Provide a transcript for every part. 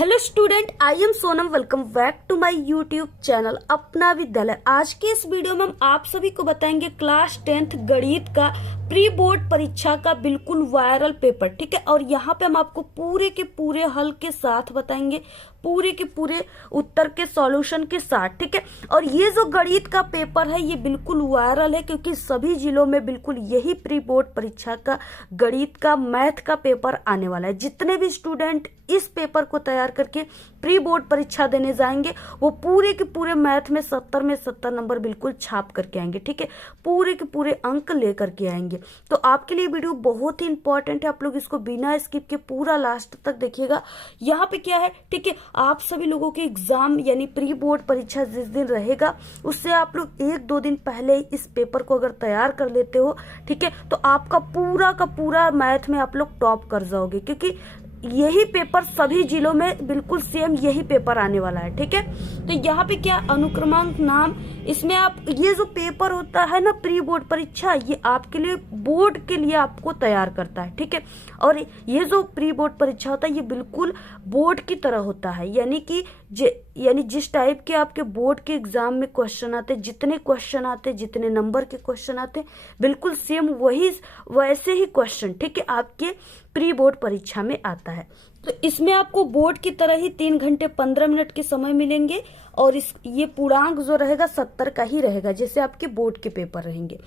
Hello student, I am Sonam. Welcome back to my YouTube channel Apna Vidyalaya. आज के इस video में हम आप सभी को बताएंगे क्लास 10th गणित का प्री बोर्ड परीक्षा का बिल्कुल वायरल पेपर, ठीक है। और यहाँ पे हम आपको पूरे के पूरे हल के साथ बताएंगे, पूरे के पूरे उत्तर के सॉल्यूशन के साथ, ठीक है। और ये जो गणित का पेपर है ये बिल्कुल वायरल है क्योंकि सभी जिलों में बिल्कुल यही प्री बोर्ड परीक्षा का गणित का मैथ का पेपर आने वाला है। जितने भी स्टूडेंट इस पेपर को तैयार करके प्री बोर्ड परीक्षा देने जाएंगे वो पूरे के पूरे मैथ में 70 में 70 नंबर बिल्कुल छाप करके आएंगे, ठीक है। पूरे के पूरे अंक लेकर के आएंगे। तो आपके लिए वीडियो बहुत ही इंपॉर्टेंट है, आप लोग इसको बिना स्किप के पूरा लास्ट तक देखिएगा। यहाँ पे क्या है, ठीक है, आप सभी लोगों के एग्जाम यानी प्री बोर्ड परीक्षा जिस दिन रहेगा उससे आप लोग 1-2 दिन पहले इस पेपर को अगर तैयार कर लेते हो, ठीक है, तो आपका पूरा का पूरा मैथ में आप लोग टॉप कर जाओगे क्योंकि यही पेपर सभी जिलों में बिल्कुल सेम यही पेपर आने वाला है, ठीक है। तो यहाँ पे क्या अनुक्रमांक नाम, इसमें आप ये जो पेपर होता है ना प्री बोर्ड परीक्षा, ये आपके लिए बोर्ड के लिए आपको तैयार करता है, ठीक है। और ये जो प्री बोर्ड परीक्षा होता है ये बिल्कुल बोर्ड की तरह होता है, यानी जिस टाइप के आपके बोर्ड के एग्जाम में क्वेश्चन आते, जितने क्वेश्चन आते, जितने नंबर के क्वेश्चन आते, बिल्कुल सेम वही वैसे ही क्वेश्चन, ठीक है, आपके प्री बोर्ड परीक्षा में आता है। तो इसमें आपको बोर्ड की तरह ही 3 घंटे 15 मिनट के समय मिलेंगे और ये पूर्णांक जो रहेगा 70 का ही रहेगा जैसे आपके बोर्ड के पेपर रहेंगे।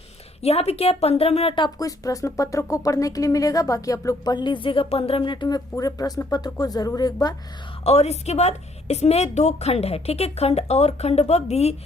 यहाँ पे क्या है, 15 मिनट आपको इस प्रश्न पत्र को पढ़ने के लिए मिलेगा, बाकी आप लोग पढ़ लीजिएगा 15 मिनट में पूरे प्रश्न पत्र को जरूर एक बार। और इसके बाद इसमें 2 खंड है, ठीक है, खंड अ और खंड ब।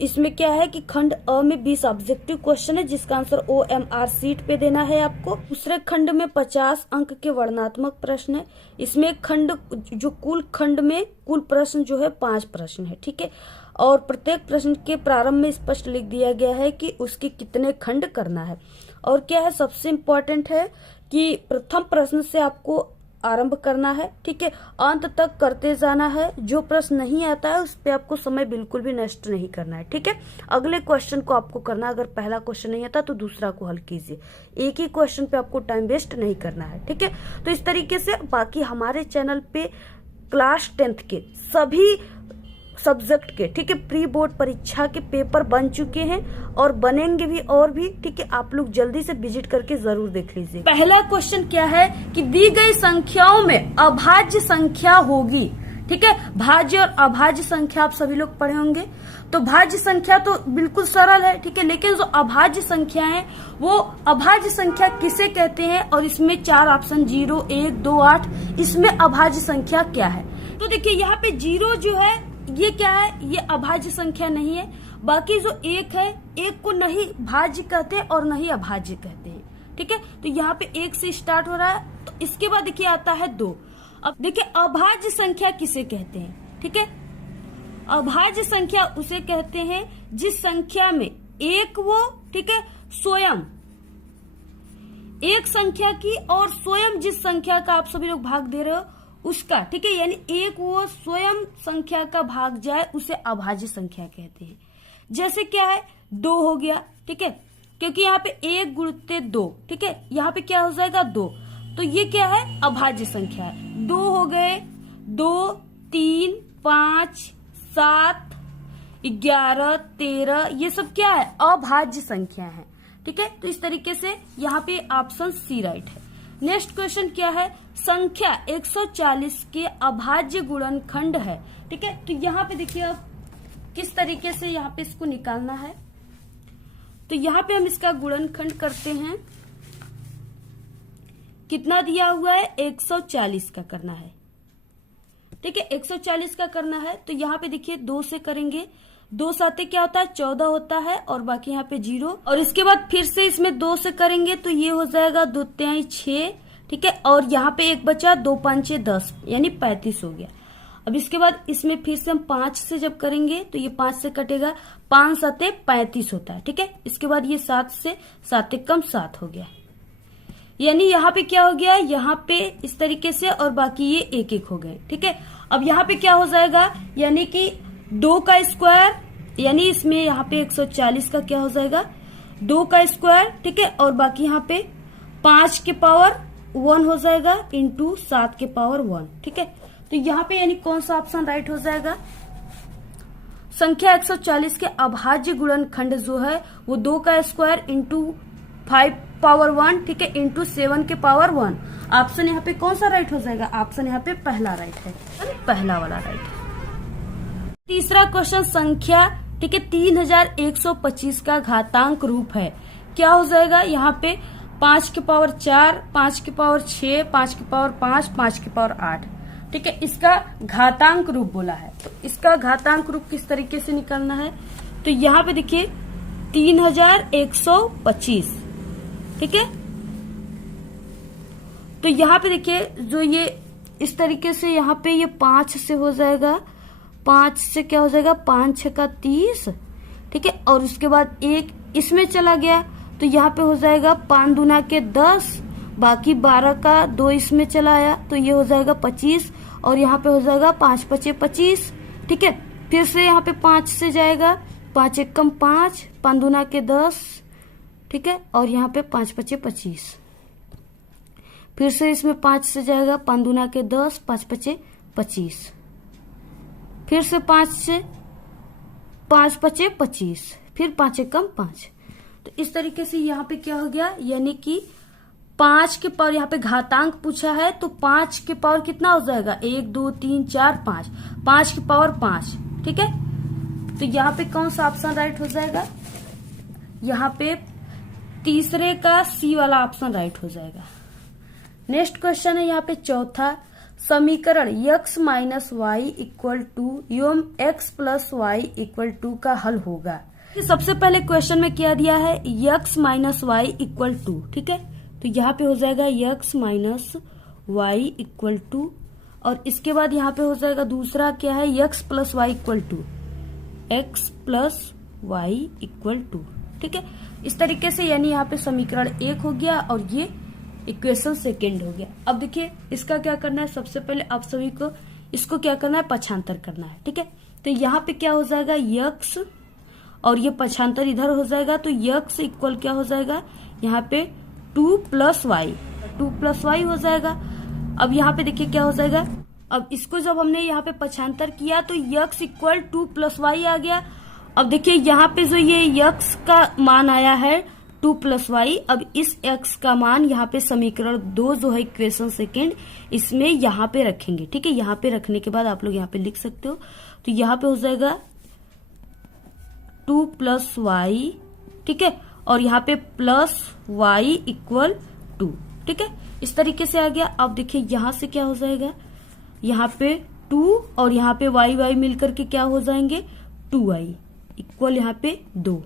इसमें क्या है कि खंड अ में 20 ऑब्जेक्टिव क्वेश्चन है जिसका आंसर OMR सीट पे देना है आपको। दूसरे खंड में 50 अंक के वर्णनात्मक प्रश्न है। इसमें खंड जो कुल खंड में कुल प्रश्न जो है 5 प्रश्न है, ठीक है। और प्रत्येक प्रश्न के प्रारंभ में स्पष्ट लिख दिया गया है कि उसके कितने खंड करना है। और क्या है, सबसे इम्पोर्टेंट है कि प्रथम प्रश्न से आपको आरंभ करना है, ठीक है, अंत तक करते जाना है। जो प्रश्न नहीं आता है उस पे आपको समय बिल्कुल भी नष्ट नहीं करना है, ठीक है। अगले क्वेश्चन को आपको करना, अगर पहला क्वेश्चन नहीं आता तो दूसरा को हल कीजिए। एक ही क्वेश्चन पे आपको टाइम वेस्ट नहीं करना है, ठीक है। तो इस तरीके से बाकी हमारे चैनल पे क्लास 10th के सभी सब्जेक्ट के, ठीक है, प्री बोर्ड परीक्षा के पेपर बन चुके हैं और बनेंगे भी और भी, ठीक है। आप लोग जल्दी से विजिट करके जरूर देख लीजिए। पहला क्वेश्चन क्या है कि दी गई संख्याओं में अभाज्य संख्या होगी, ठीक है। भाज्य और अभाज्य संख्या आप सभी लोग पढ़े होंगे। तो भाज्य संख्या तो बिल्कुल सरल है, ठीक है, लेकिन जो अभाज्य संख्या है वो अभाज्य संख्या किसे कहते हैं, और इसमें 4 ऑप्शन 0, 1, 2, 8, इसमें अभाज्य संख्या क्या है। तो देखिए यहाँ पे 0 जो है ये क्या है, ये अभाज्य संख्या नहीं है। बाकी जो 1 है, 1 को नहीं भाज्य कहते हैं और नहीं अभाज्य कहते हैं, ठीक है। तो यहाँ पे 1 से स्टार्ट हो रहा है, तो इसके बाद देखिए आता है 2। अब देखिए अभाज्य संख्या किसे कहते हैं, ठीक है। अभाज्य संख्या उसे कहते हैं जिस संख्या में एक वो, ठीक है, स्वयं एक संख्या की और स्वयं जिस संख्या का आप सभी लोग भाग दे रहे हो उसका, ठीक है, यानी एक वो स्वयं संख्या का भाग जाए उसे अभाज्य संख्या कहते हैं। जैसे क्या है, 2 हो गया, ठीक है, क्योंकि यहाँ पे 1 गुणित 2, ठीक है, यहाँ पे क्या हो जाएगा 2, तो ये क्या है अभाज्य संख्या है। 2 हो गए, 2, 3, 5, 7, 11, 13, ये सब क्या है अभाज्य संख्या है, ठीक है। तो इस तरीके से यहाँ पे ऑप्शन सी राइट है। नेक्स्ट क्वेश्चन क्या है, संख्या 140 के अभाज्य गुणनखंड है, ठीक है। तो यहाँ पे देखिए अब किस तरीके से यहाँ पे इसको निकालना है। तो यहाँ पे हम इसका गुणनखंड करते हैं। कितना दिया हुआ है, 140 का करना है, ठीक है, 140 का करना है। तो यहाँ पे देखिए 2 से करेंगे, 2 साते क्या होता है 14 होता है और बाकी यहाँ पे 0। और इसके बाद फिर से इसमें 2 से करेंगे तो ये हो जाएगा 2 तिहाई 6, ठीक है। और यहाँ पे 1 बचा, 2 5 10 यानी 35 हो गया। अब इसके बाद इसमें फिर से हम 5 से जब करेंगे तो ये 5 से कटेगा, 5 साते 35 होता है, ठीक है। इसके बाद ये 7 से 7 कम 7 हो गया, यानी यहाँ पे क्या हो गया, यहाँ पे इस तरीके से और बाकी ये 1-1 हो गए, ठीक है। अब यहाँ पे क्या हो जाएगा, यानी कि 2 का स्क्वायर, यानी इसमें यहाँ पे 140 का क्या हो जाएगा 2 का स्क्वायर, ठीक है। और बाकी यहाँ पे 5 के पावर 1 हो जाएगा इंटू 7 के पावर 1, ठीक है। तो यहाँ पे यानी कौन सा ऑप्शन राइट हो जाएगा? संख्या 140 के अभाज्य गुणनखंड जो है वो 2 का स्क्वायर इंटू 5 पावर 1, ठीक है, इंटू 7 के पावर 1। ऑप्शन यहाँ पे कौन सा राइट हो जाएगा? ऑप्शन यहाँ पे पहला राइट है, पहला वाला राइट है। तीसरा क्वेश्चन संख्या, ठीक है, 3125 का घातांक रूप है, क्या हो जाएगा? यहाँ पे 5 के पावर 4, 5 के पावर 6, 5 के पावर 5, 5 के पावर 8, ठीक है, इसका घातांक रूप बोला है। तो इसका घातांक रूप किस तरीके से निकालना है? तो यहाँ पे देखिए 3125, ठीक है, तो यहाँ पे देखिए जो ये इस तरीके से यहाँ पे ये 5 से हो जाएगा, 5 से क्या हो जाएगा? 5 6 का 30, ठीक है, और उसके बाद एक इसमें चला गया तो यहाँ पे हो जाएगा 5 दूना के 10, बाकी 12 का 2 इसमें चला आया तो ये हो जाएगा 25, और यहाँ पे हो जाएगा 5 पचे 25, ठीक है। फिर से यहाँ पे 5 से जाएगा, 5 एक कम 5, 5 दूना के 10, ठीक है, और यहाँ पे 5 पचे 25। फिर से इसमें 5 से जाएगा, 5 दूना के 10, 5 पचे 25। फिर से 5 से 5 पचे 25, फिर 5 एक कम 5। तो इस तरीके से यहाँ पे क्या हो गया? यानी कि 5 के पावर, यहाँ पे घातांक पूछा है तो 5 के पावर कितना हो जाएगा? 1 2 3 4 5, 5 के पावर 5, ठीक है। तो यहाँ पे कौन सा ऑप्शन राइट हो जाएगा? यहाँ पे तीसरे का सी वाला ऑप्शन राइट हो जाएगा। नेक्स्ट क्वेश्चन है यहाँ पे चौथा, समीकरण x minus y equal to एवं x plus y equal to का हल होगा। सबसे पहले क्वेश्चन में क्या दिया है? x minus y equal to, ठीक है, तो यहाँ पे हो जाएगा x minus y equal to, और इसके बाद यहाँ पे हो जाएगा दूसरा क्या है? x plus y equal to, x plus y equal to, ठीक है। इस तरीके से यानी यहाँ पे समीकरण 1 हो गया और ये इक्वेशन सेकेंड हो गया। अब देखिए इसका क्या करना है? सबसे पहले आप सभी को इसको क्या करना है? पक्षांतर करना है, ठीक है। तो यहाँ पे क्या हो जाएगा? x, और ये पक्षांतर इधर हो जाएगा तो x इक्वल क्या हो जाएगा? यहाँ पे 2 प्लस वाई, 2 प्लस वाई हो जाएगा। अब यहाँ पे देखिए क्या हो जाएगा? अब इसको जब हमने यहाँ पे पक्षांतर किया तो x इक्वल 2 प्लस वाई आ गया। अब देखिए यहाँ पे जो ये x का मान आया है 2 प्लस वाई, अब इस x का मान यहाँ पे समीकरण 2 जो है इक्वेशन सेकेंड, इसमें यहाँ पे रखेंगे, ठीक है। यहाँ पे रखने के बाद आप लोग यहाँ पे लिख सकते हो, तो यहाँ पे हो जाएगा 2 प्लस वाई, ठीक है, और यहाँ पे प्लस वाई इक्वल 2, ठीक है। इस तरीके से आ गया। अब देखिए यहाँ से क्या हो जाएगा? यहाँ पे 2 और यहाँ पे वाई वाई मिलकर के क्या हो जाएंगे? 2y इक्वल यहाँ पे 2,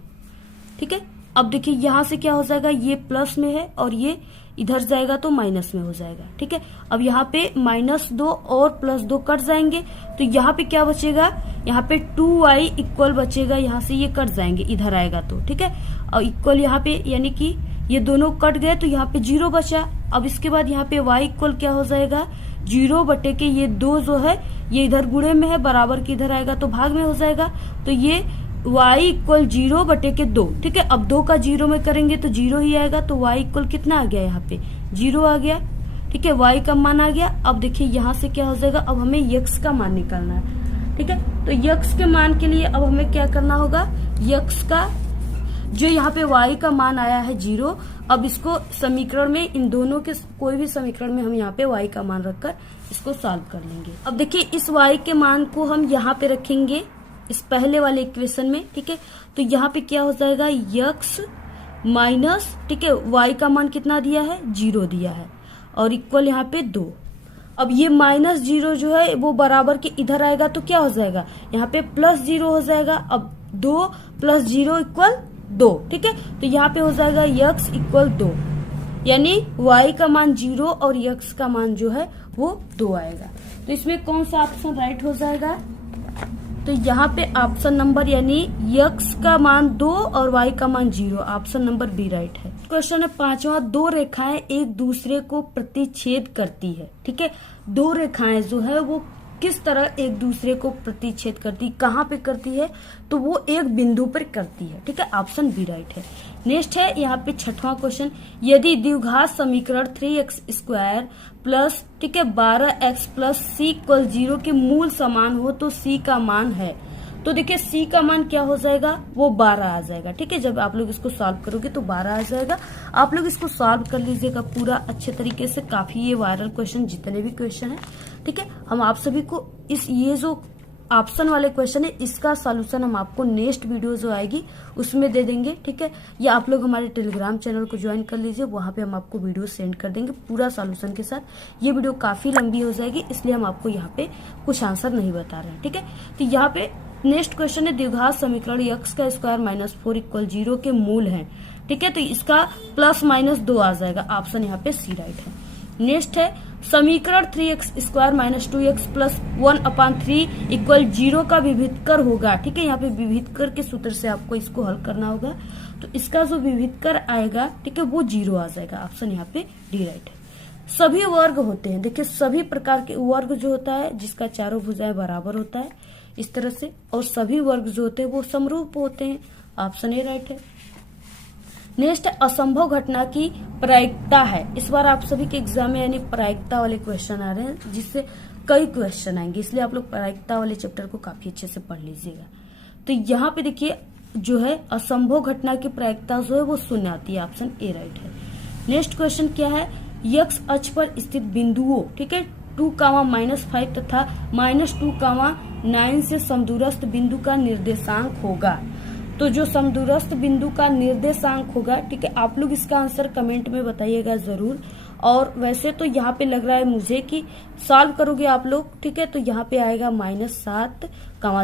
ठीक है। अब देखिए यहाँ से क्या हो जाएगा? ये प्लस में है और ये इधर जाएगा तो माइनस में हो जाएगा, ठीक है। अब यहाँ पे -2 और +2 कट जाएंगे तो यहाँ पे क्या बचेगा? यहाँ पे 2y इक्वल बचेगा, यहाँ से ये कट जाएंगे, इधर आएगा तो, ठीक है। और इक्वल यहाँ पे यानी कि ये दोनों कट गए तो यहाँ पे 0 बचा। अब इसके बाद यहाँ पे y इक्वल क्या हो जाएगा? 0 बटे के ये 2 जो है ये इधर गुणे में है, बराबर के इधर आएगा तो भाग में हो जाएगा, तो ये y इक्वल 0 बटे के 2, ठीक है। अब 2 का 0 में करेंगे तो 0 ही आएगा, तो y इक्वल कितना आ गया? यहाँ पे 0 आ गया, ठीक है। y का मान आ गया। अब देखिए यहाँ से क्या हो जाएगा? अब हमें x का मान निकालना है, ठीक है। तो x के मान के लिए अब हमें क्या करना होगा? x का जो यहाँ पे y का मान आया है 0, अब इसको समीकरण में, इन दोनों के कोई भी समीकरण में हम यहाँ पे y का मान रखकर इसको सॉल्व कर लेंगे। अब देखिए इस y के मान को हम यहाँ पे रखेंगे इस पहले वाले इक्वेशन में, ठीक है। तो यहाँ पे क्या हो जाएगा? x माइनस, ठीक है, y का मान कितना दिया है? 0 दिया है, और इक्वल यहाँ पे 2। अब ये -0 जो है वो बराबर के इधर आएगा तो क्या हो जाएगा? यहाँ पे +0 हो जाएगा। अब 2 + 0 इक्वल 2, ठीक है। तो यहाँ पे हो जाएगा x इक्वल 2, यानी y का मान 0 और x का मान जो है वो 2 आएगा। तो इसमें कौन सा ऑप्शन राइट हो जाएगा? तो यहाँ पे ऑप्शन नंबर यानी x का मान 2 और y का मान 0, ऑप्शन नंबर बी राइट है। क्वेश्चन है 5वां, 2 रेखाएं एक दूसरे को प्रतिच्छेद करती है, ठीक है। 2 रेखाएं जो है वो किस तरह एक दूसरे को प्रतिच्छेद करती है, कहाँ पे करती है, तो वो एक बिंदु पर करती है। ठीक है, ऑप्शन बी राइट है। नेक्स्ट है यहाँ पे छठवां क्वेश्चन, यदि द्विघात समीकरण 3x² प्लस, ठीक है, 12x प्लस c = 0 के मूल समान हो तो c का मान है। तो देखिए c का मान क्या हो जाएगा, वो 12 आ जाएगा। ठीक है, जब आप लोग इसको सॉल्व करोगे तो 12 आ जाएगा। आप लोग इसको सॉल्व कर लीजिएगा पूरा अच्छे तरीके से। काफी ये वायरल क्वेश्चन, जितने भी क्वेश्चन है, ठीक है, हम आप सभी को ये जो ऑप्शन वाले क्वेश्चन है इसका सॉल्यूशन हम आपको नेक्स्ट वीडियो जो आएगी उसमें दे देंगे। ठीक है, या आप लोग हमारे टेलीग्राम चैनल को ज्वाइन कर लीजिए, वहां पे हम आपको वीडियो सेंड कर देंगे पूरा सॉल्यूशन के साथ। ये वीडियो काफी लंबी हो जाएगी, इसलिए हम आपको यहाँ पे कुछ आंसर नहीं बता रहे हैं। ठीक है, तो यहाँ पे नेक्स्ट क्वेश्चन है, द्विघात समीकरण x² - 4 = 0 के मूल हैं। ठीक है, तो इसका +-2 आ जाएगा। ऑप्शन यहाँ पे सी राइट है। नेक्स्ट है, समीकरण 3x² - 2x + 1/3 = 0 का विभेदकर होगा। ठीक है, यहाँ पे विभेदकर के सूत्र से आपको इसको हल करना होगा। तो इसका जो विभेदकर आएगा, ठीक है, वो 0 आ जाएगा। ऑप्शन यहाँ पे डी राइट है। सभी वर्ग होते हैं, देखिए सभी प्रकार के वर्ग जो होता है जिसका चारों भुजाएं बराबर होता है इस तरह से, और सभी वर्ग जो होते हैं वो समरूप होते हैं। ऑप्शन ए राइट है। नेक्स्ट है, असंभव घटना की प्रायिकता है। इस बार आप सभी के एग्जाम में यानी प्रायिकता वाले क्वेश्चन आ रहे हैं, जिससे कई क्वेश्चन आएंगे, इसलिए आप लोग प्रायिकता वाले चैप्टर को काफी अच्छे से पढ़ लीजिएगा। तो यहाँ पे देखिए जो है असंभव घटना की प्रायिकता जो है वो 0 आती है। ऑप्शन ए राइट है। नेक्स्ट क्वेश्चन क्या है, x अक्ष पर स्थित बिंदुओं, ठीक है, 2, -5 तथा -2, 9 से समदूरस्थ बिंदु का निर्देशांक होगा। तो जो समदूरस्थ बिंदु का निर्देशांक होगा, ठीक है, आप लोग इसका आंसर कमेंट में बताइएगा जरूर। और वैसे तो यहाँ पे लग रहा है मुझे कि सॉल्व करोगे आप लोग, ठीक है, तो यहाँ पे आएगा -7,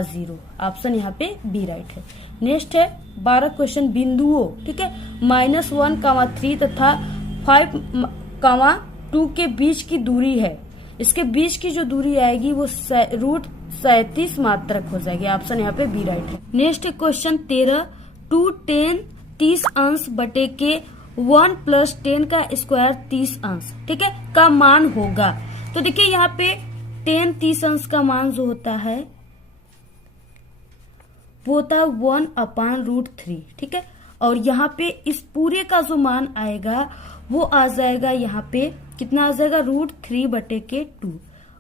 0। ऑप्शन यहाँ पे बी राइट है। नेक्स्ट है 12 क्वेश्चन, बिंदुओं, ठीक है, -1, 3 तथा 5, 2 के बीच की दूरी है। इसके बीच की जो दूरी आएगी वो √37 मात्रक हो जाएगी। ऑप्शन यहाँ पे बी राइट है। नेक्स्ट क्वेश्चन 13, 2 10 30 अंश बटे के 1 + 10 का स्क्वायर 30 अंश, ठीक है, का मान होगा। तो देखिए यहाँ पे 10 30 अंश का मान जो होता है वो होता है 1/√3, ठीक है, और यहाँ पे इस पूरे का जो मान आएगा वो आ जाएगा यहाँ पे कितना आ जाएगा, √3/2।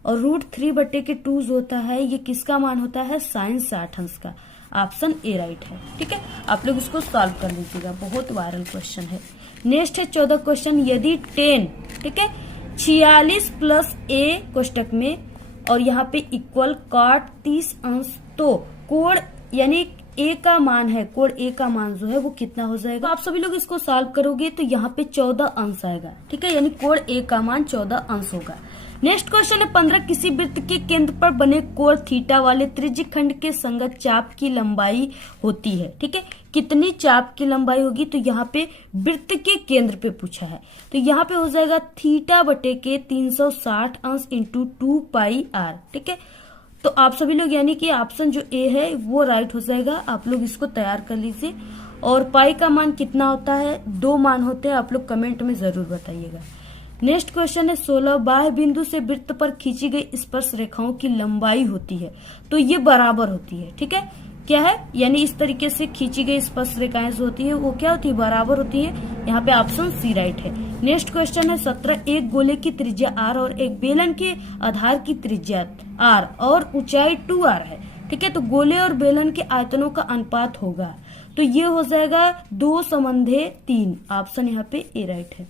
और √3/2 जो होता है ये किसका मान होता है, sin 60 अंश का। ऑप्शन ए राइट है। ठीक है, आप लोग इसको सॉल्व कर लीजिएगा, बहुत वायरल क्वेश्चन है। नेक्स्ट है 14 क्वेश्चन, यदि 10, ठीक है, 46 + a कोष्टक में और यहाँ पे इक्वल cot 30 अंश, तो कोण यानी ए का मान है, कोण ए का मान जो है वो कितना हो जाएगा। तो आप सभी लोग इसको सॉल्व करोगे तो यहाँ पे 14 अंश आएगा। ठीक है, यानी कोण ए का मान 14 अंश होगा। नेक्स्ट क्वेश्चन है 15, किसी वृत्त के केंद्र पर बने कोण थीटा वाले त्रिज्यखंड के संगत चाप की लंबाई होती है। ठीक है, कितनी चाप की लंबाई होगी, तो यहाँ पे वृत्त के केंद्र पे पूछा है, तो यहाँ पे हो जाएगा θ/के 360 अंश × 2πr। ठीक है, तो आप सभी लोग यानी कि ऑप्शन जो ए है वो राइट हो जाएगा। आप लोग इसको तैयार कर लीजिए। और पाई का मान कितना होता है, 2 मान होते हैं, आप लोग कमेंट में जरूर बताइएगा। नेक्स्ट क्वेश्चन है 16, बाह्य बिंदु से वृत्त पर खींची गई स्पर्श रेखाओं की लंबाई होती है, तो ये बराबर होती है। ठीक है, क्या है, यानी इस तरीके से खींची गई स्पर्श रेखाएं जो होती है वो क्या होती है, बराबर होती है। यहाँ पे ऑप्शन सी राइट है। नेक्स्ट क्वेश्चन है 17, एक गोले की त्रिज्या r और एक बेलन के आधार की त्रिज्या r और ऊंचाई 2r है। ठीक है, तो गोले और बेलन के आयतनों का अनुपात होगा, तो ये हो जाएगा 2/3। ऑप्शन यहाँ पे ए राइट है।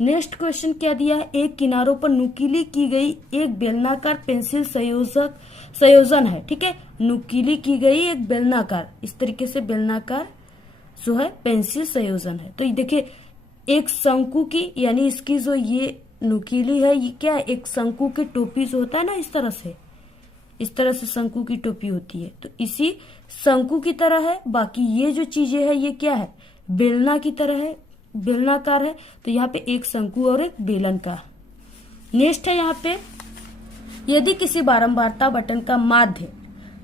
नेक्स्ट क्वेश्चन क्या दिया है, एक किनारों पर नुकीली की गई एक बेलनाकार पेंसिल संयोजन है। ठीक है, नुकीली की गई एक बेलनाकार, इस तरीके से बेलनाकार जो है पेंसिल संयोजन है। तो ये देखिए एक शंकु की, यानी इसकी जो ये नुकीली है ये क्या है, एक शंकु की टोपी जो होता है ना, इस तरह से शंकु की टोपी होती है, तो इसी शंकु की तरह है। बाकी ये जो चीजें है ये क्या है, बेलना की तरह है, बेलनाकार है। तो यहाँ पे एक शंकु और एक बेलन का। नेक्स्ट है यहाँ पे, यदि किसी बारंबारता बटन का माध्य,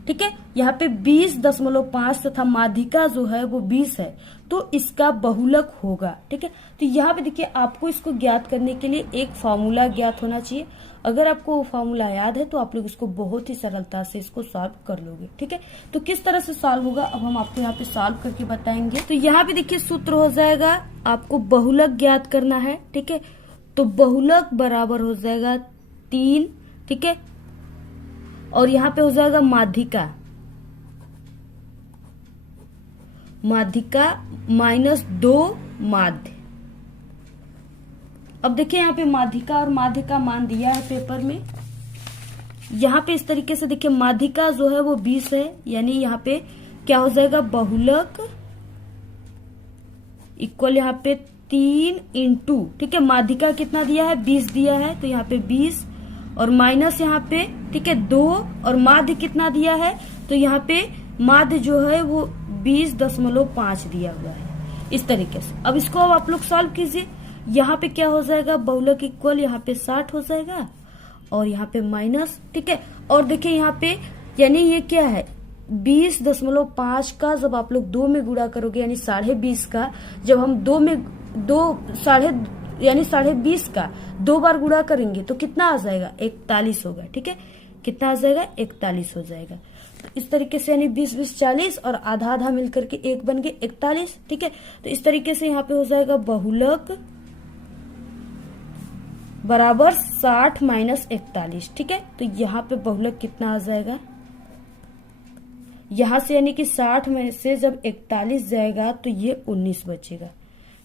ठीक है। यहाँ पे 20.5 तथा माध्यिका जो है वो 20 है, तो इसका बहुलक होगा। ठीक है, तो यहाँ पे देखिए आपको इसको ज्ञात करने के लिए एक फॉर्मूला ज्ञात होना चाहिए। अगर आपको वो फॉर्मूला याद है तो आप लोग इसको बहुत ही सरलता से इसको सॉल्व कर लोगे। ठीक है, तो किस तरह से सॉल्व होगा अब हम आपको यहाँ पे सॉल्व करके बताएंगे। तो यहाँ पे देखिए सूत्र हो जाएगा, आपको बहुलक ज्ञात करना है। ठीक है, तो बहुलक बराबर हो जाएगा 3। ठीक है, और यहाँ पे हो जाएगा माध्यिका -2 माध्य। अब देखिए यहाँ पे माध्यिका और माध्य का मान दिया है पेपर में। यहाँ पे इस तरीके से देखिए माध्यिका जो है वो 20 है, यानी यहाँ पे क्या हो जाएगा, बहुलक इक्वल यहाँ पे 3 इंटू, ठीक है, माध्यिका कितना दिया है 20 दिया है, तो यहाँ पे 20 और माइनस यहाँ पे, ठीक है, 2 और माध्य कितना दिया है, तो यहाँ पे माध्य जो है वो 20.5 दिया हुआ है इस तरीके से। अब इसको अब आप लोग सॉल्व कीजिए। यहाँ पे क्या हो जाएगा, बहुलक इक्वल यहाँ पे 60 हो जाएगा और यहाँ पे माइनस, ठीक है, और देखिए यहाँ पे यानी ये क्या है 20.5 का जब आप लोग 2 में गुणा करोगे यानी 20.5 का जब हम 2 में 20.5 का 2 बार गुणा करेंगे तो कितना आ जाएगा 41 होगा। ठीक है, कितना आ जाएगा 41 हो जाएगा। तो इस तरीके से यानी 20 40 और आधा आधा मिलकर के 1 बन गए 41। ठीक है, तो इस तरीके से यहाँ पे हो जाएगा बहुलक बराबर 60 माइनस 41। ठीक है, तो यहाँ पे बहुलक कितना आ जाएगा, यहां से यानी कि 60 में से जब 41 जाएगा तो ये 19 बचेगा।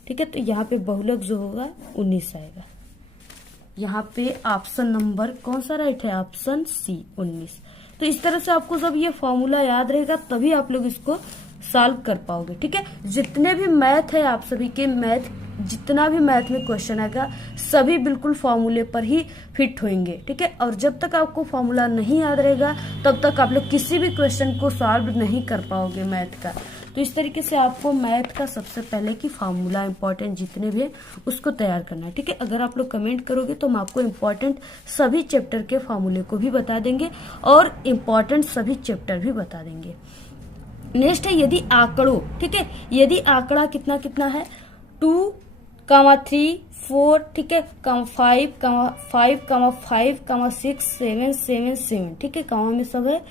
ठीक है, तो यहाँ पे बहुलक जो होगा 19 आएगा। यहाँ पे ऑप्शन नंबर कौन सा राइट है, ऑप्शन सी 19। तो इस तरह से आपको जब ये फॉर्मूला याद रहेगा तभी आप लोग इसको सॉल्व कर पाओगे। ठीक है, जितने भी मैथ है आप सभी के जितना भी मैथ में क्वेश्चन आएगा सभी बिल्कुल फॉर्मूले पर ही फिट होंगे। ठीक है, और जब तक आपको फॉर्मूला नहीं याद रहेगा तब तक आप लोग किसी भी क्वेश्चन को सॉल्व नहीं कर पाओगे मैथ का। तो इस तरीके से आपको मैथ का सबसे पहले की फॉर्मूला इंपॉर्टेंट जितने भी है उसको तैयार करना है। ठीक है, अगर आप लोग कमेंट करोगे तो हम आपको इम्पोर्टेंट सभी चैप्टर के फॉर्मूले को भी बता देंगे और इम्पोर्टेंट सभी चैप्टर भी बता देंगे। नेक्स्ट है यदि आंकड़ों, ठीक है, यदि आंकड़ा कितना कितना है 2, 3, 4, ठीक है, 5, 5, 6, 7, 7, 7, ठीक है, कामा में सब है।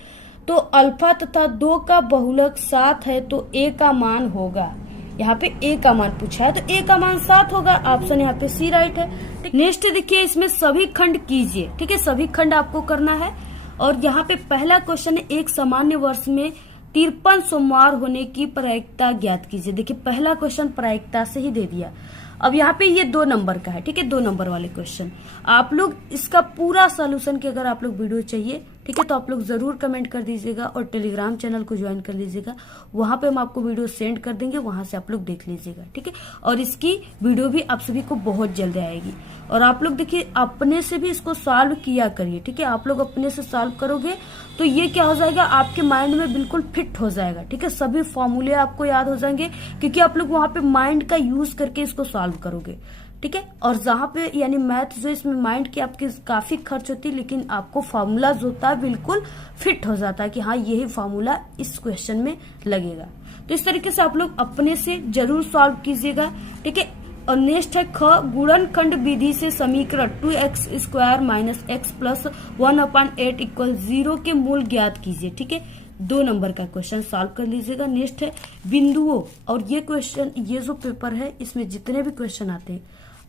तो अल्फा तथा 2 का बहुलक 7 है तो a का मान होगा, यहाँ पे a का मान पूछा है तो a का मान 7 होगा। ऑप्शन यहाँ पे सी राइट है। नेक्स्ट देखिए इसमें सभी खंड कीजिए। ठीक है, सभी खंड आपको करना है और यहाँ पे पहला क्वेश्चन है एक सामान्य वर्ष में 53 सोमवार होने की प्रायिकता ज्ञात कीजिए। देखिए पहला क्वेश्चन प्रायिकता से ही दे दिया। अब यहाँ पे ये 2 नंबर का है। ठीक है, 2 नंबर वाले क्वेश्चन आप लोग इसका पूरा सॉल्यूशन की अगर आप लोग वीडियो चाहिए, ठीक है, तो आप लोग जरूर कमेंट कर दीजिएगा और टेलीग्राम चैनल को ज्वाइन कर लीजिएगा। वहां पे हम आपको वीडियो सेंड कर देंगे, वहां से आप लोग देख लीजिएगा। ठीक है, और इसकी वीडियो भी आप सभी को बहुत जल्द आएगी। और आप लोग देखिए अपने से भी इसको सॉल्व किया करिए। ठीक है, आप लोग अपने से सॉल्व करोगे तो ये क्या हो जाएगा आपके माइंड में बिल्कुल फिट हो जाएगा। ठीक है, सभी फॉर्मूले आपको याद हो जाएंगे क्योंकि आप लोग वहां पे माइंड का यूज करके इसको सॉल्व करोगे। ठीक है, और जहां पे यानी मैथ जो इसमें माइंड की आपकी काफी खर्च होती है लेकिन आपको फॉर्मूला जो होता है बिल्कुल फिट हो जाता है कि हाँ यही फॉर्मूला इस क्वेश्चन में लगेगा। तो इस तरीके से आप लोग अपने से जरूर सॉल्व कीजिएगा। ठीक है, और नेक्स्ट है ख गुणनखंड विधि से समीकरण 2x² minus x plus 1/8 equal 0 के मूल ज्ञात कीजिए। ठीक है, 2 नंबर का क्वेश्चन सॉल्व कर लीजिएगा। नेक्स्ट है बिंदुओं, और ये क्वेश्चन ये जो पेपर है इसमें जितने भी क्वेश्चन आते हैं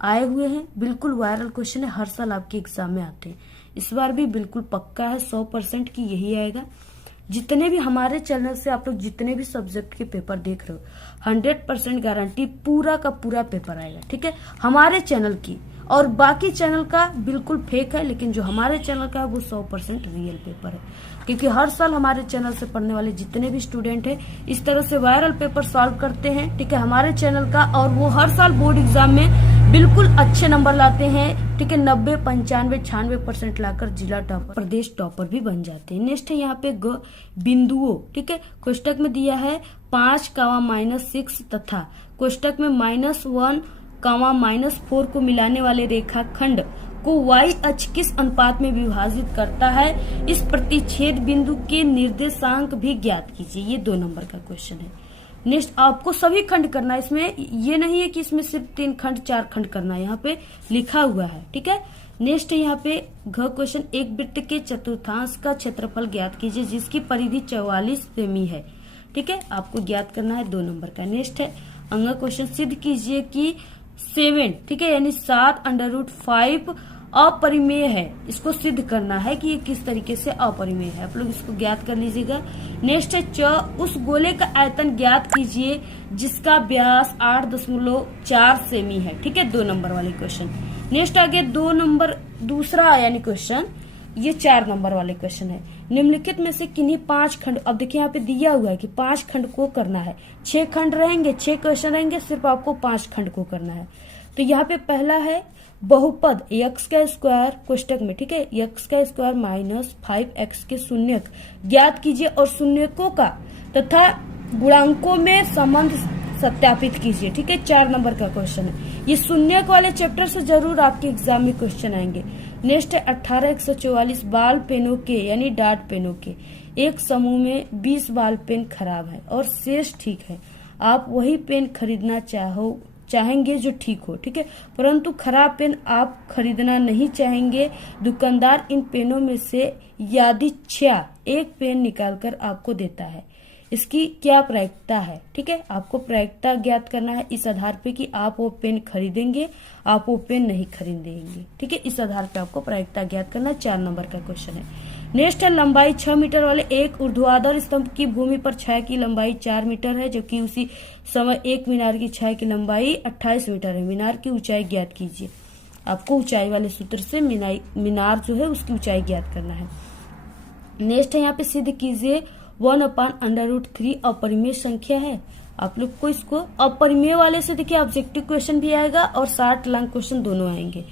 आए हुए हैं बिल्कुल वायरल क्वेश्चन है, हर साल आपके एग्जाम में आते हैं। इस बार भी बिल्कुल पक्का है 100% की यही आएगा। जितने भी हमारे चैनल से आप लोग जितने भी सब्जेक्ट के पेपर देख रहे हो 100% गारंटी पूरा का पूरा पेपर आएगा। ठीक है, हमारे चैनल की, और बाकी चैनल का बिल्कुल फेक है लेकिन जो हमारे चैनल का है वो 100% रियल पेपर है क्योंकि हर साल हमारे चैनल से पढ़ने वाले जितने भी स्टूडेंट हैं इस तरह से वायरल पेपर सॉल्व करते हैं। ठीक है, हमारे चैनल का, और वो हर साल बोर्ड एग्जाम में बिल्कुल अच्छे नंबर लाते हैं। ठीक है, 90, 95, 96% लाकर जिला टॉपर, प्रदेश टॉपर भी बन जाते हैं। नेक्स्ट है यहाँ पे बिंदुओं। ठीक है, कोष्टक में दिया है 5, -6 तथा कोष्टक में -1, -4 को मिलाने वाले रेखाखंड को y अक्ष किस अनुपात में विभाजित करता है, इस प्रतिच्छेद बिंदु के निर्देशांक भी ज्ञात कीजिए। ये 2 नंबर का क्वेश्चन है। नेक्स्ट आपको सभी खंड करना है, इसमें ये नहीं है कि इसमें सिर्फ 3 खंड 4 खंड करना है, यहाँ पे लिखा हुआ है। ठीक है, नेक्स्ट यहाँ पे घ क्वेश्चन, एक वृत्त के चतुर्थांश का क्षेत्रफल ज्ञात कीजिए जिसकी परिधि 44 सेमी है। ठीक है, आपको ज्ञात करना है 2 नंबर का। नेक्स्ट है अंग क्वेश्चन, सिद्ध कीजिए कि 7, ठीक है, यानी 7√5 अपरिमेय है। इसको सिद्ध करना है कि ये किस तरीके से अपरिमेय है, आप लोग इसको ज्ञात कर लीजिएगा। नेक्स्ट है उस गोले का आयतन ज्ञात कीजिए जिसका व्यास 8.4 सेमी है। ठीक है, 2 नंबर वाले क्वेश्चन। नेक्स्ट आगे 2 नंबर दूसरा यानी क्वेश्चन, ये 4 नंबर वाले क्वेश्चन है। निम्नलिखित में से किन्हीं 5 खंड, अब देखिए यहाँ पे दिया हुआ है कि 5 खंड को करना है। 6 खंड रहेंगे, 6 क्वेश्चन रहेंगे, सिर्फ आपको 5 खंड को करना है। तो यहाँ पे पहला है बहुपद x का स्क्वायर कोष्टक में, ठीक है, x का स्क्वायर माइनस 5x के शून्यक ज्ञात कीजिए और शून्यकों का तथा गुणांकों में संबंध सत्यापित कीजिए। ठीक है, 4 नंबर का क्वेश्चन है। ये शून्यक वाले चैप्टर से जरूर आपके एग्जाम में क्वेश्चन आएंगे। नेक्स्ट है 18,144 बाल पेनों के यानी डार्ट पेनों के एक समूह में 20 बाल पेन खराब है और शेष ठीक है। आप वही पेन खरीदना चाहेंगे जो ठीक हो। ठीक है, परंतु खराब पेन आप खरीदना नहीं चाहेंगे। दुकानदार इन पेनों में से यादृच्छया एक पेन निकालकर आपको देता है, इसकी क्या प्रायिकता है। ठीक है, आपको प्रायिकता ज्ञात करना है इस आधार पे कि आप वो पेन खरीदेंगे, आप वो पेन नहीं खरीदेंगे। ठीक है, इस आधार पे आपको प्रायिकता ज्ञात करना है। 4 नंबर का क्वेश्चन है। नेक्स्ट है लंबाई 6 मीटर वाले एक ऊर्ध्वाधर स्तंभ की भूमि पर छाया की लंबाई 4 मीटर है, जबकि उसी समय एक मीनार की छाया की लंबाई 28 मीटर है। मीनार की ऊंचाई ज्ञात कीजिए। आपको ऊंचाई वाले सूत्र से मीनार जो है उसकी ऊंचाई ज्ञात करना है। नेक्स्ट है यहाँ पे सिद्ध कीजिए 1/√3 अपरिमेय संख्या है। आप लोग को इसको अपरिमेय वाले से देखिए ऑब्जेक्टिव क्वेश्चन भी आएगा और 60 लॉन्ग क्वेश्चन दोनों आएंगे।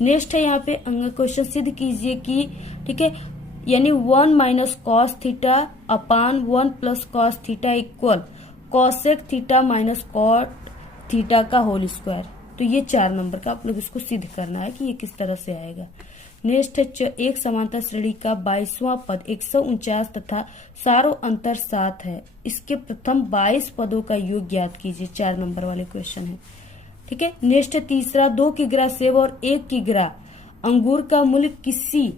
नेक्स्ट है यहाँ पे अंग क्वेश्चन, सिद्ध कीजिए कि, ठीक है, यानी 1 - cos theta upon 1 + cos theta equal cosec theta minus cot theta का होल स्क्वायर। तो ये 4 नंबर का आप लोग इसको सिद्ध करना है कि ये किस तरह से आएगा। नेक्स्ट है एक समांतर श्रेणी का 22वां पद 149 तथा सारों अंतर 7 है। इसके प्रथम 22 पदों का योग ज्ञात कीजिए। 4 नंबर वाले क्वेश्चन है। ठीक है, नेक्स्ट है तीसरा 2 किग्रा सेब और 1 किग्रा अंगूर का मूल्य किसी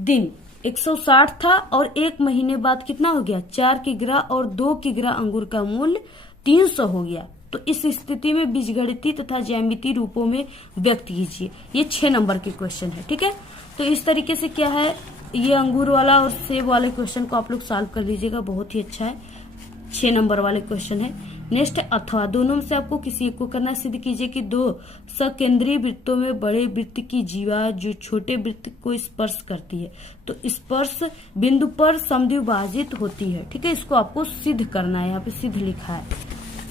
दिन 160 था और 1 महीने बाद कितना हो गया 4 किग्रा और 2 किग्रा अंगूर का मूल्य 300 हो गया। तो इस स्थिति में बीजगणितीय तथा ज्यामितीय रूपों में व्यक्त कीजिए। ये 6 नंबर के क्वेश्चन है। ठीक है, तो इस तरीके से क्या है, ये अंगूर वाला और सेब वाले क्वेश्चन को आप लोग सॉल्व कर लीजिएगा, बहुत ही अच्छा है। 6 नंबर वाले क्वेश्चन है। नेक्स्ट है अथवा, दोनों में से आपको किसी एक को करना। सिद्ध कीजिए कि 2 सकेंद्रीय वृत्तों में बड़े वृत्त की जीवा जो छोटे वृत्त को स्पर्श करती है तो स्पर्श बिंदु पर समद्विभाजित होती है। ठीक है, इसको आपको सिद्ध करना है। यहाँ पे सिद्ध लिखा है,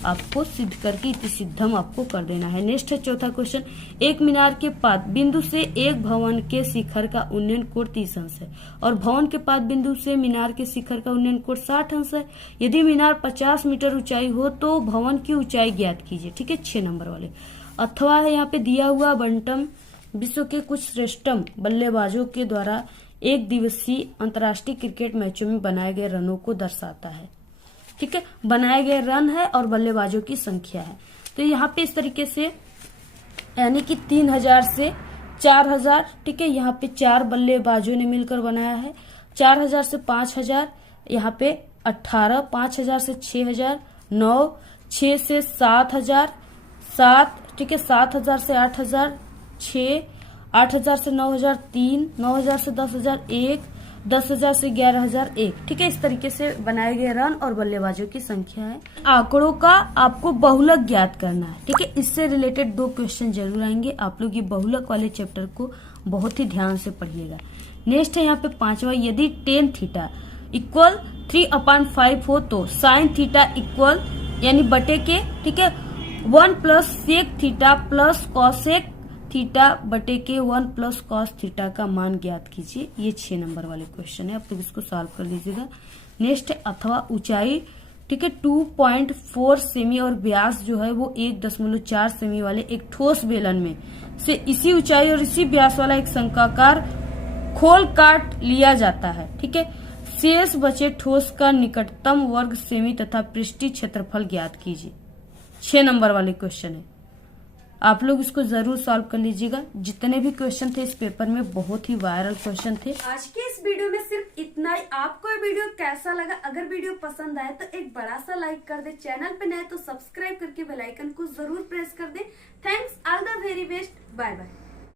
आपको सिद्ध करके इति सिद्धम आपको कर देना है। नेक्स्ट है चौथा क्वेश्चन, एक मीनार के पाद बिंदु से एक भवन के शिखर का उन्नयन कोण 30 अंश है और भवन के पाद बिंदु से मीनार के शिखर का उन्नयन कोण 60 अंश है। यदि मीनार 50 मीटर ऊंचाई हो तो भवन की ऊंचाई ज्ञात कीजिए। ठीक है, 6 नंबर वाले। अथवा है यहाँ पे दिया हुआ बंटम विश्व के कुछ श्रेष्ठतम बल्लेबाजों के द्वारा एक दिवसीय अंतर्राष्ट्रीय क्रिकेट मैचों में बनाए गए रनों को दर्शाता है। ठीक है, बनाए गए रन है और बल्लेबाजों की संख्या है। तो यहाँ पे इस तरीके से यानी कि 3000 से 4000, ठीक है, यहाँ पे 4 बल्लेबाजों ने मिलकर बनाया है। 4000 से 5000, यहाँ पे 18, 5000 से 6000, 9, 6 से 7000, 7, ठीक है, 7000 से 8000, 6, 8000 से 9000, 3, 9000 से 10000, 1, 10,000 से 11,000, 1। ठीक है, इस तरीके से बनाए गए रन और बल्लेबाजों की संख्या है। आंकड़ों का आपको बहुलक ज्ञात करना है। ठीक है, इससे रिलेटेड 2 क्वेश्चन जरूर आएंगे। आप लोग ये बहुलक वाले चैप्टर को बहुत ही ध्यान से पढ़िएगा। नेक्स्ट है यहाँ पे 5वां, यदि tan थीटा इक्वल 3/5 हो तो sin थीटा इक्वल यानी बटे के, ठीक है, 1 + sec theta plus cosec theta बटे के 1 + cos थीटा का मान ज्ञात कीजिए। ये 6 नंबर वाले क्वेश्चन है, आप लोग इसको सॉल्व कर लीजिएगा। नेक्स्ट है अथवा ऊंचाई ठीक है, 2.4 सेमी और व्यास जो है वो 1.4 सेमी वाले एक ठोस बेलन में से इसी ऊंचाई और इसी व्यास वाला एक शंक्वाकार खोल काट लिया जाता है। ठीक है, शेष बचे ठोस का निकटतम वर्ग सेमी तथा पृष्ठीय क्षेत्रफल ज्ञात कीजिए। 6 नंबर वाले क्वेश्चन है, आप लोग इसको जरूर सॉल्व कर लीजिएगा। जितने भी क्वेश्चन थे इस पेपर में बहुत ही वायरल क्वेश्चन थे। आज के इस वीडियो में सिर्फ इतना ही। आपको ये वीडियो कैसा लगा? अगर वीडियो पसंद आए तो एक बड़ा सा लाइक कर दे, चैनल पे नए तो सब्सक्राइब करके बेल आइकन को जरूर प्रेस कर दे। Thanks, all the very best, bye bye.